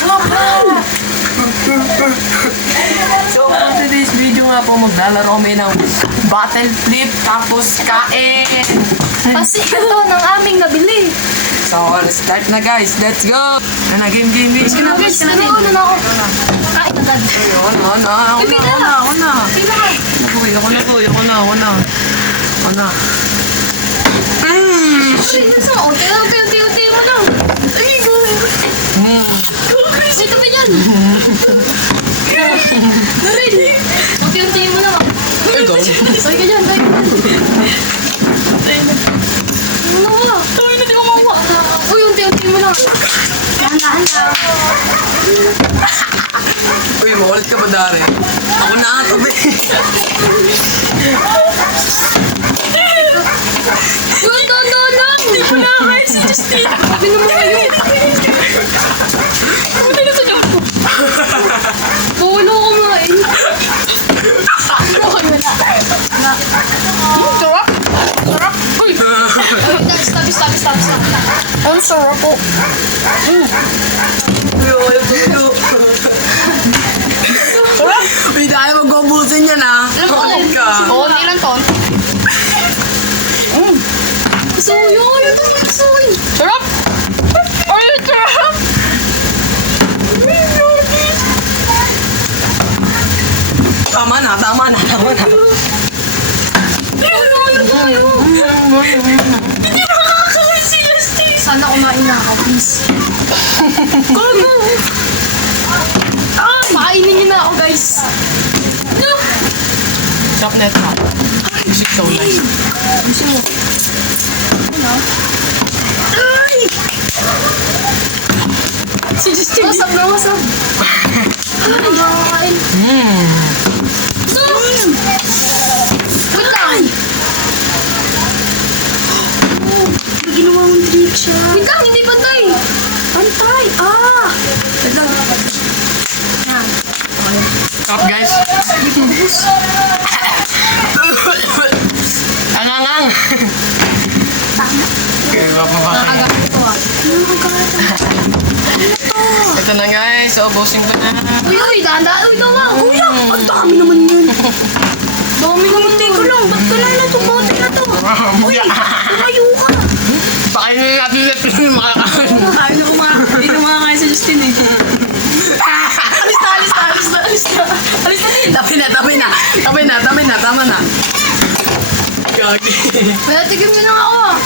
So, for today's video nga po, maglalaro kami ng battle flip tapos kain. Kasi ito ng aming nabili. So, let's start na guys. Let's go! Ano na, game, game, game. Sige na, guys. Ano na na ako? Kain agad. Ako na, ako na, ako na, ako na, ako na. Na. Ako na, ako na, ako na, ako na. Ako na. Mm. Ay, nasa ako. Kaya unti-unti mo lang. Ay, gawin mo. Mm. Ito ba yan? Narin. Unti-unti mo lang. Ay, ganyan. Ay, ano ba? Ay, hindi ko mawa. Uy, unti-unti mo lang. Dahan-dahan lang. Uy, makulit ka ba, Dari? Ako na ata, be. Uy, dahan-dahan lang. Hindi ko na kahit si Justin. Sabi naman kayo. Buti na sa joke ko. Bawal ako kumain. Okay, wala. Wala. Sarap. Sarap. Uy. Stop, stop, stop, stop. Ang sarap po. Okay, tulo. Uy, dahil mag-ubusin yan? Makakap ka. Oo, hindi lang to. Suyo, ano to? Suyo. Sarap. Ay, sarap. Tama na, tama na, tama na. Hindi nakakakain si Justin. Sana kumain na ako, please. Gago. Ah, pakainin niyo na ako, guys. Shop net ha. This is so nice. Gusto mo? Ano? Ay! Si Justin. Wasap na wasap. Ano nakakain? Mmm. So, wait lang. Oh, may ginawa mong trick siya. Wait lang, hindi pantay. Pantay? Ah! Wait lang. Yan. Stop guys. Angangang. Okay, mapapakain. Nakagamit ko ah. Nakagamit. Ito na guys, ubusin ko na. Uy, uy, dahan-dahan. Uy, nawa. Uy, lang. Ang dami naman yan. Dami naman. Teka lang. Ba't ka lang na to? Bote na to. Uy, tumayo ka. Pakain na natin na ito makakain. Ayaw na kumakain. Hindi na kumakain si Justin eh. Alis na, alis na, alis na, alis na. Alis na din. Tabi na, tabi na. Tabi na, tabi na, tama na. Gagi. Kaya tigim mo na ako ah.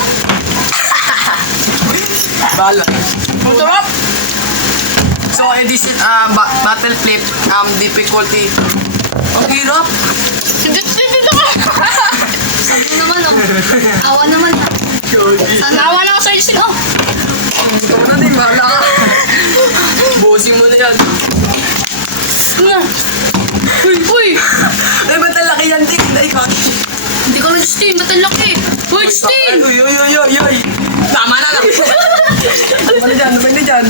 Bala. Sarap! So, eh, this is uh, ba- battle flip um, difficulty. Ang hirap. Hindi, hindi na Sabi naman oh. Awa naman ah. Gagi. Sana awa na ako sa Justin oh. Ikaw na din, bahala ka. Busin mo na yan. Uy, uy. Ay, ba't ang laki yan, Tik? Ay, kaki. Hindi ka na Justin, ba't ang laki? Uy, Justin! Uy, uy, uy, uy, uy. Tama na lang. Ano na dyan? Ano na dyan?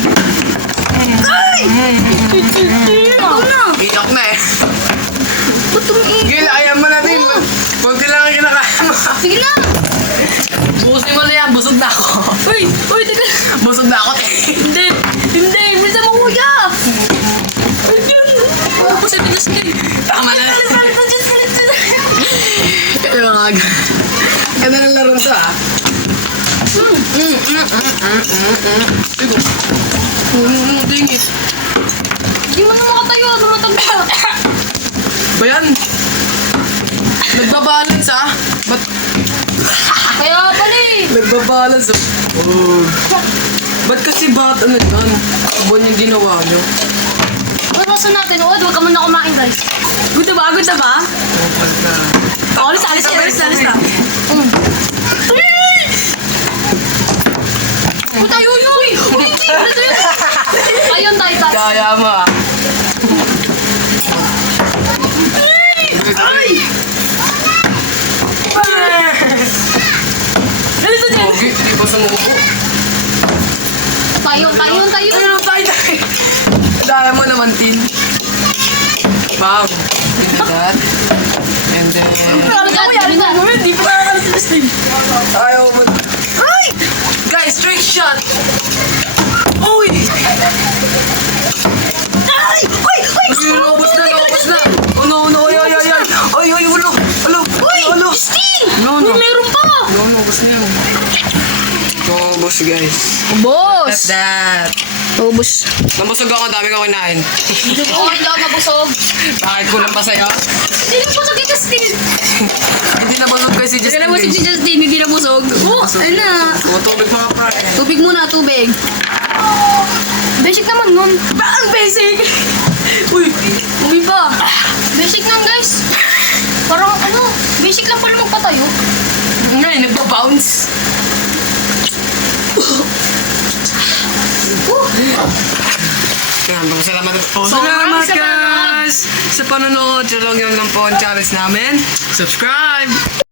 Ikaw na. Iyak na eh. Ba't umiiyak? Gil, ayaw mo na din. Kunti lang ang kinakain mo. Sige na. Busin mo na yan, busog na ako. Uy, uy. Busog na ako, Tik. Hindi, hindi, bisa mo kuya. Ay, ganun. Oh, kasi ni Justin. Tama na. Kaya mga ag. Ganda ng laro to ah. Mm, mm, mm, mm, mm, mm. Iko. Mm, dingit. Hindi mo na makatayo, tumatanda. Ba yan? Nagbabalance ah. Ba't Kaya pala eh. nagbabalance ah? Oh. Ba't kasi bat ano yan? Abon yung ginawa nyo. Patasan natin, huwag huwag ka muna kumain guys. Gusto ba? Gusto ba? Oh, alis, alis, alis, alis na. Mm. Puta, yuy, yuy! Ano? Ayun, tayo, tayo. Kaya mo ah. Ay! Alis na dyan. Pogi, di ba sumuko? Tayo, tayo, tayo. Ano tayo tayo? Daya mo naman, Tin. Bam. Into that. And then... Ano ka, yari na. Hindi pa. Ayaw mo. Ay! Guys, straight shot! Ubus guys. That's Ubos! that. Ubos. Nabusog ako, dami ko kinain. Oo, hindi ako mabusog. Bakit kulang pa sa'yo? Hindi na busog si Justin. Hindi nabusog kasi Hindi just na busog si Justin, hindi na busog. Oh, ayun na. O, tubig pa pa eh. Tubig muna, tubig. Basic naman nun. Ba, ang basic? Uy, umi pa. Basic nun, guys. Parang ano, basic lang pala magpatayo. Ngayon, nagpa-bounce. Yan, salamat po. Salamat guys! Sa panonood, lang yun lang po ang challenge namin. Subscribe!